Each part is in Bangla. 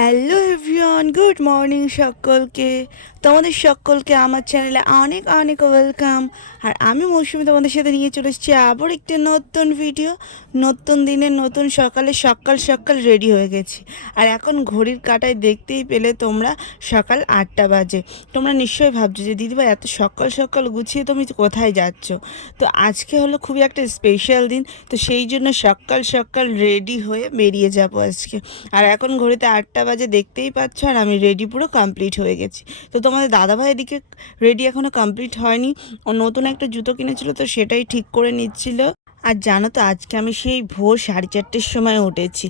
হ্যালো এভরিওয়ান, গুড মর্নিং সকলকে। তোমাদের সকলকে আমার চ্যানেলে অনেক অনেক ওয়েলকাম। আর আমি মৌসুমি তোমাদের সাথে নিয়ে চলে এসেছি আবার একটা নতুন ভিডিও। নতুন দিনে নতুন সকালে সকাল সকাল রেডি হয়ে গেছি। আর এখন ঘড়ির কাঁটায় দেখতেই পেলে তোমরা সকাল 8টা বাজে। তোমরা নিশ্চয়ই ভাবছো যে দিদিভাই এত সকাল সকাল গুছিয়ে তুমি কোথায় যাচ্ছ। তো আজকে হলো খুবই একটা স্পেশাল দিন, তো সেই জন্য সকাল সকাল রেডি হয়ে বেরিয়ে যাব আজকে। আর এখন ঘড়িতে 8টা বাজে দেখতেই পাচ্ছ, আর আমি রেডি পুরো কমপ্লিট হয়ে গেছি। তো তোমাদের দাদাভাই এদিকে রেডি এখনও কমপ্লিট হয়নি, ও নতুন একটা জুতো কিনেছিল তো সেটাই ঠিক করে নিচ্ছিল। আর জানো তো আজকে আমি সেই ভোর 4:30টার সময় উঠেছি।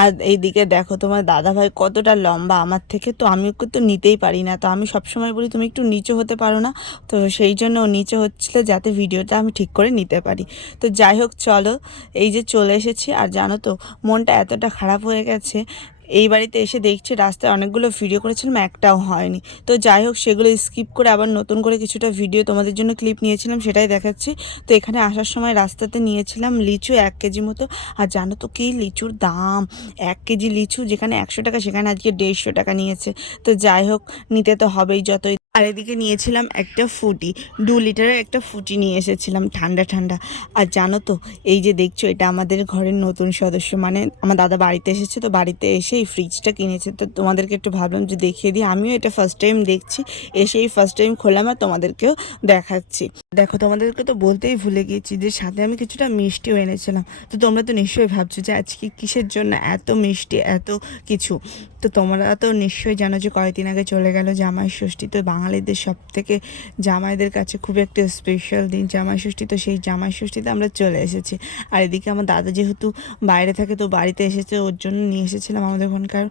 আর এইদিকে দেখো তোমার দাদাভাই কতটা লম্বা আমার থেকে, তো আমি ওকে তো নিতেই পারি না। তো আমি সবসময় বলি তুমি একটু নিচু হতে পারো না, তো সেই জন্য ও নিচু হচ্ছিলো যাতে ভিডিওটা আমি ঠিক করে নিতে পারি। তো যাই হোক চলো, এই যে চলে এসেছি। আর জানো তো মনটা এতটা খারাপ হয়ে গেছে, এই বাড়িতে এসে দেখছি রাস্তায় অনেকগুলো ভিডিও করেছিলাম, একটাও হয়নি। তো যাই হোক সেগুলো স্কিপ করে আবার নতুন করে কিছুটা ভিডিও তোমাদের জন্য ক্লিপ নিয়েছিলাম, সেটাই দেখাচ্ছি। তো এখানে আসার সময় রাস্তাতে নিয়েছিলাম লিচু 1 কেজি মতো। আর জানো তো কি লিচুর দাম, 1 কেজি লিচু যেখানে 100 টাকা সেখানে আজকে 150 টাকা নিয়েছে। তো যাই হোক নিতে তো হবেই যতই। আর এদিকে নিয়েছিলাম একটা ফুটি, 2 লিটারের একটা ফুটি নিয়ে এসেছিলাম ঠান্ডা ঠান্ডা। আর জানো তো এই যে দেখছো এটা আমাদের ঘরের নতুন সদস্য, মানে আমার দাদা বাড়িতে এসেছে, তো বাড়িতে এসে এই ফ্রিজটা কিনেছে। তো তোমাদেরকে একটু ভাবলাম যে দেখিয়ে দিই, আমিও এটা ফার্স্ট টাইম দেখছি, এসেই ফার্স্ট টাইম খোলাম আর তোমাদেরকেও দেখাচ্ছি। দেখো তোমাদেরকে তো বলতেই ভুলে গিয়েছি যে সাথে আমি কিছুটা মিষ্টিও এনেছিলাম। তো তোমরা তো নিশ্চয়ই ভাবছো যে আজকে কিসের জন্য এত মিষ্টি এত কিছু। তো তোমরা তো নিশ্চয়ই জানো যে কয়েকদিন আগে চলে গেল জামাই ষষ্ঠী। তো বাঙালিদের সব থেকে জামাইদের কাছে খুব একটা স্পেশাল দিন জামাই ষষ্ঠী। তো সেই জামাই ষষ্ঠীতে আমরা চলে এসেছি। আর এদিকে আমার দাদা যেহেতু বাইরে থাকে তো বাড়িতে এসেছে, ওর জন্য নিয়ে এসেছিলাম আমাদের ওখানকার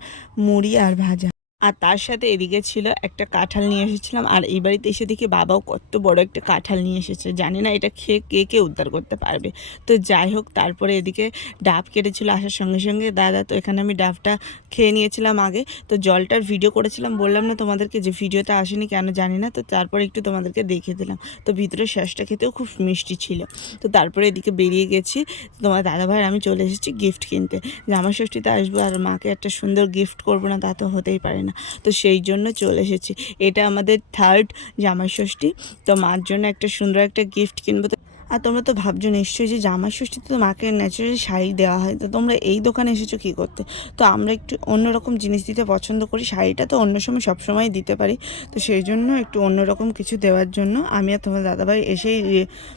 মুড়ি আর ভাজা। আর তার সাথে এদিকে ছিল একটা কাঁঠাল নিয়ে এসেছিলাম। আর এই বাড়িতে এসে দেখি বাবাও কত বড় একটা কাঁঠাল নিয়ে এসেছে, জানি না এটা খেয়ে কে কে উদ্ধার করতে পারবে। তো যাই হোক তারপরে এদিকে ডাব কেটেছিল আসার সঙ্গে সঙ্গে দাদা, তো এখানে আমি ডাবটা খেয়ে নিয়েছিলাম আগে। তো জলটার ভিডিও করেছিলাম, বললাম না তোমাদেরকে যে ভিডিওটা আসেনি কেন জানি না। তো তারপরে একটু তোমাদেরকে দেখিয়ে দিলাম। তো ভিতরে শ্বাসটা খেতেও খুব মিষ্টি ছিল। তো তারপরে এদিকে বেরিয়ে গেছি, তোমার দাদাভাইয়ের আমি চলে এসেছি গিফট কিনতে। জামা ষষ্ঠীতে আসবো আর মাকে একটা সুন্দর গিফট করবো না তা তো হতেই পারে না। তো সেই জন্য চলে এসেছি, এটা আমাদের থার্ড জামাই ষষ্ঠী। তো মার জন্য একটা সুন্দর একটা গিফট কিনবো। আর তোমরা তো ভাবছো নিশ্চয়ই যে জামাই ষষ্ঠীতে তো মাকে ন্যাচারালি শাড়ি দেওয়া হয়, তো তোমরা এই দোকানে এসেছো কী করতে। তো আমরা একটু অন্যরকম জিনিস দিতে পছন্দ করি, শাড়িটা তো অন্য সময় সবসময় দিতে পারি, তো সেই জন্য একটু অন্যরকম কিছু দেওয়ার জন্য আমি আর তোমার দাদাভাই এসেই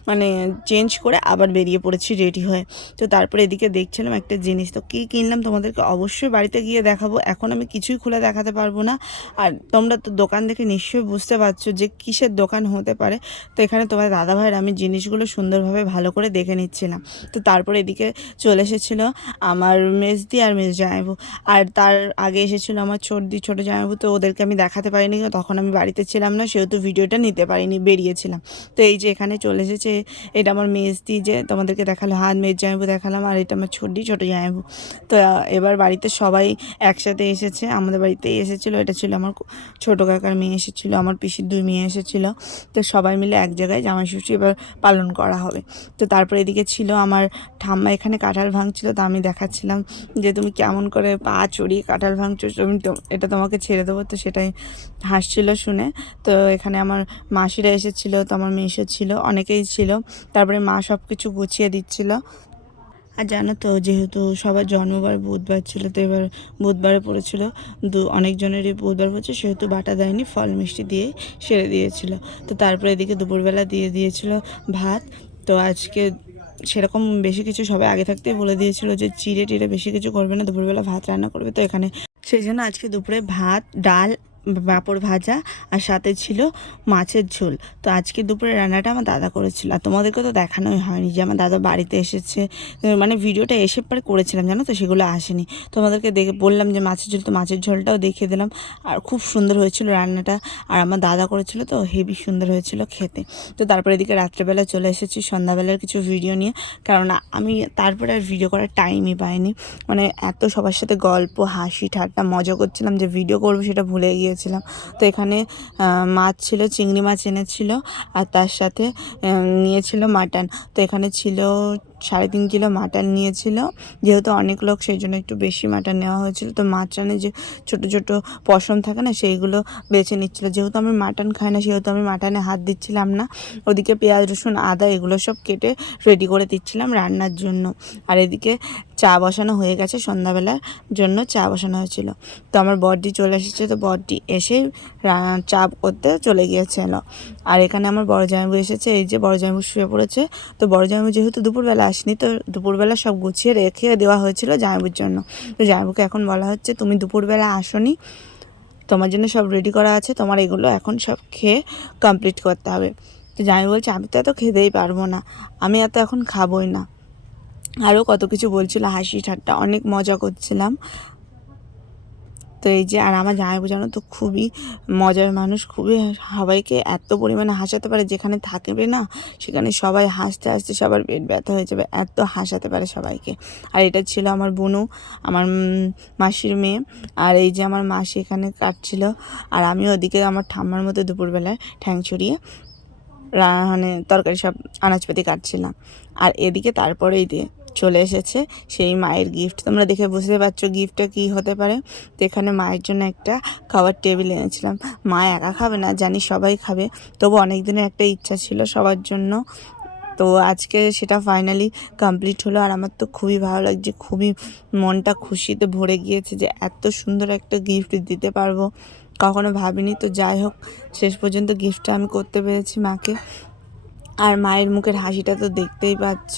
মানে চেঞ্জ করে আবার বেরিয়ে পড়েছি রেডি হয়ে। তো তারপরে এদিকে দেখছিলাম একটা জিনিস, তো কী কিনলাম তোমাদেরকে অবশ্যই বাড়িতে গিয়ে দেখাবো, এখন আমি কিছুই খুলে দেখাতে পারবো না। আর তোমরা তো দোকান দেখে নিশ্চয়ই বুঝতে পারছো যে কিসের দোকান হতে পারে। তো এখানে তোমার দাদাভাইয়ের আমি জিনিসগুলো সুন্দরভাবে ভালো করে দেখে নিচ্ছিলাম। তো তারপরে এদিকে চলে এসেছিলো আমার মেজদি আর মেজ জামাইবু। আর তার আগে এসেছিলো আমার ছোটো জামাইবু, তো ওদেরকে আমি দেখাতে পারিনি, তখন আমি বাড়িতে ছিলাম না, সেহেতু ভিডিওটা নিতে পারিনি, বেরিয়েছিলাম। তো এই যে এখানে চলে এসেছে, এটা আমার মেজদি যে তোমাদেরকে দেখালো, হাত মেজ জামাইবু দেখালাম, আর এটা আমার ছোটো জামাইবু। তো এবার বাড়িতে সবাই একসাথে এসেছে, আমাদের বাড়িতেই এসেছিলো। এটা ছিল আমার ছোটো কাকার মেয়ে এসেছিলো, আমার পিসির 2 মেয়ে এসেছিলো। তো সবাই মিলে এক জায়গায় জামাই ষষ্ঠী এবার পালন করা হবে। তো তারপরে এদিকে ছিল আমার ঠাম্মা এখানে কাঁঠাল ভাঙছিল, তো আমি দেখাচ্ছিলাম যে তুমি কেমন করে পা চড়িয়ে কাঁঠাল ভাঙছো, তুমি তো এটা তোমাকে ছেড়ে দেবো। তো সেটাই হাসছিল শুনে। তো এখানে আমার মাসিরা এসেছিলো, তো আমার মেসো ছিল, অনেকেই ছিল। তারপরে মা সব কিছু গুছিয়ে দিচ্ছিল। আর জানো তো যেহেতু সবার জন্মবার বুধবার ছিল, তো এবার বুধবারে পড়েছিল, অনেকজনেরই বুধবার পড়ছে, সেহেতু বাটা দেয়নি, ফল মিষ্টি দিয়ে সেরে দিয়েছিল। তো তারপরে এদিকে দুপুরবেলা দিয়ে দিয়েছিল ভাত। তো আজকে সেরকম বেশি কিছু সবাই আগে থাকতেই বলে দিয়েছিল যে চিড়ে টিড়ে বেশি কিছু করবে না, দুপুরবেলা ভাত রান্না করবে। তো এখানে সেই জন্য আজকে দুপুরে ভাত, ডাল, পাঁপড় ভাজা আর সাথে ছিল মাছের ঝোল। তো আজকে দুপুরে রান্নাটা আমার দাদা করেছিল। আর তোমাদেরকে তো দেখানোই হয়নি যে আমার দাদা বাড়িতে এসেছে, মানে ভিডিওটা এসে পরে করেছিলাম জানো তো, সেগুলো আসেনি। তোমাদেরকে দেখে বললাম যে মাছের ঝোল, তো মাছের ঝোলটাও দেখিয়ে দিলাম। আর খুব সুন্দর হয়েছিল রান্নাটা, আর আমার দাদা করেছিল, তো হেভি সুন্দর হয়েছিল খেতে। তো তারপরে এদিকে রাত্রেবেলা চলে এসেছি সন্ধ্যাবেলার কিছু ভিডিও নিয়ে, কারণ আমি তারপরে আর ভিডিও করার টাইমই পাইনি, মানে এত সবার সাথে গল্প হাসি ঠাট্টা মজা করছিলাম যে ভিডিও করবো সেটা ভুলে গিয়েছিলাম। তো এখানে মাছ ছিল, চিংড়ি মাছ এনেছিল, আর তার সাথে নিয়েছিল মাটন। তো এখানে ছিল 3.5 কিলো মাটন নিয়েছিল, যেহেতু অনেক লোক সেই জন্য একটু বেশি মাটন নেওয়া হয়েছিল। তো মাটনে যে ছোট ছোট পশম থাকে না, সেইগুলো বেছে নিচ্ছিলো। যেহেতু আমি মাটন খাই না, সেহেতু আমি মাটনে হাত দিচ্ছিলাম না। ওদিকে পেঁয়াজ রসুন আদা এগুলো সব কেটে রেডি করে দিচ্ছিলাম রান্নার জন্য। আর এদিকে চা বসানো হয়ে গেছে, সন্ধ্যাবেলার জন্য চা বসানো হয়েছিল। তো আমার বড়দি চলে এসেছে, তো বড়দি এসেই চা করতে চলে গিয়েছিল। আর এখানে আমার বড় জামাইবু এসেছে, এই যে বড় জামাইবু শুয়ে পড়েছে। তো বড় জামাইবু যেহেতু দুপুরবেলা আসেনি, তো দুপুরবেলা সব গুছিয়ে রেখে দেওয়া হয়েছিল জামাইবুর জন্য। তো জামাইবুকে এখন বলা হচ্ছে, তুমি দুপুরবেলা আসোনি, তোমার জন্য সব রেডি করা আছে, তোমার এগুলো এখন সব খেয়ে কমপ্লিট করতে হবে। তো জামাই বলছে, আমি তো এত খেতেই পারবো না, আমি এত এখন খাবোই না। আরও কত কিছু বলছিল, হাসি ঠাট্টা অনেক মজা করছিলাম। তো এই যে, আর আমার জামাইবু জানো তো খুবই মজার মানুষ, খুবই সবাইকে এত পরিমাণে হাসাতে পারে, যেখানে থাকবে না সেখানে সবাই হাসতে হাসতে সবার পেট ব্যথা হয়ে যাবে, এত হাসাতে পারে সবাইকে। আর এটা ছিল আমার বোনু, আমার মাসির মেয়ে। আর এই যে আমার মাসি এখানে কাটছিল, আর আমি ওদিকে আমার ঠাম্মার মতো দুপুরবেলায় ঠ্যাং ছড়িয়ে মানে তরকারি সব আনাজপাতি কাটছিলাম। আর এদিকে তারপরেই দিয়ে চলে এসেছে সেই মায়ের গিফট। তোমরা দেখে বুঝতে পারছো গিফটটা কী হতে পারে। তো এখানে মায়ের জন্য একটা খাবার টেবিল এনেছিলাম। মা একা খাবে না, জানি সবাই খাবে, তবু অনেক দিনের একটা ইচ্ছা ছিল সবার জন্য। তো আজকে সেটা ফাইনালি কমপ্লিট হলো। আর আমার তো খুবই ভালো লাগছে, খুবই মনটা খুশিতে ভরে গিয়েছে যে এত সুন্দর একটা গিফট দিতে পারবো, কখনো ভাবিনি। তো যাই হোক, শেষ পর্যন্ত গিফটটা আমি করতে পেরেছি মাকে। আর মায়ের মুখের হাসিটা তো দেখতেই পাচ্ছ।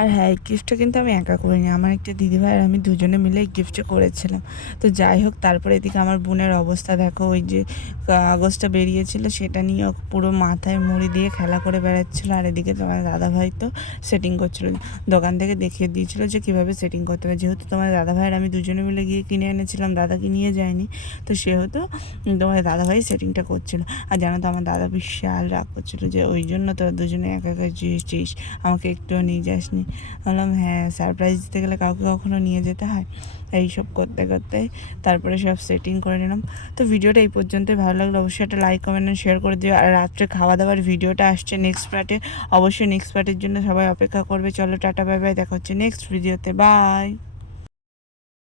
আর হ্যাঁ, এই গিফটটা কিন্তু আমি একা করিনি, আমার একটা দিদিভাই আর আমি দুজনে মিলে এই গিফটটা করেছিলাম। তো যাই হোক, তারপরে এদিকে আমার বোনের অবস্থা দেখো, ওই যে কাগজটা বেরিয়েছিল সেটা নিয়ে পুরো মাথায় মুড়ি দিয়ে খেলা করে বেড়াচ্ছিলো। আর এদিকে তোমার দাদাভাই তো সেটিং করছিল, দোকান থেকে দেখিয়ে দিয়েছিলো যে কীভাবে সেটিং করতে হবে। যেহেতু তোমার দাদাভাইয়ের আমি দুজনে মিলে গিয়ে কিনে এনেছিলাম, দাদাকে নিয়ে যায়নি, তো সেহেতু তোমার দাদাভাই সেটিংটা করছিলো। আর জানো তো আমার দাদা বিশাল রাগ করছিলো যে ওই জন্য তোরা দুজনে একা একা যেছিস, আমাকে একটুও নিয়ে যাসনি। বললাম হ্যাঁ, সারপ্রাইজ দিতে গেলে কাউকে কখনো নিয়ে যেতে হয়। এইসব করতে করতে তারপরে সব সেটিং করে নিলাম। তো ভিডিওটা এই পর্যন্তই, ভালো লাগলো অবশ্যই একটা লাইক কমেন্ট শেয়ার করে দিও। আর রাত্রে খাওয়া দাওয়ার ভিডিওটা আসছে নেক্সট পার্টে, অবশ্যই নেক্সট পার্টের জন্য সবাই অপেক্ষা করবে। চলো টাটা বাই বাই, দেখা হচ্ছে নেক্সট ভিডিওতে, বাই।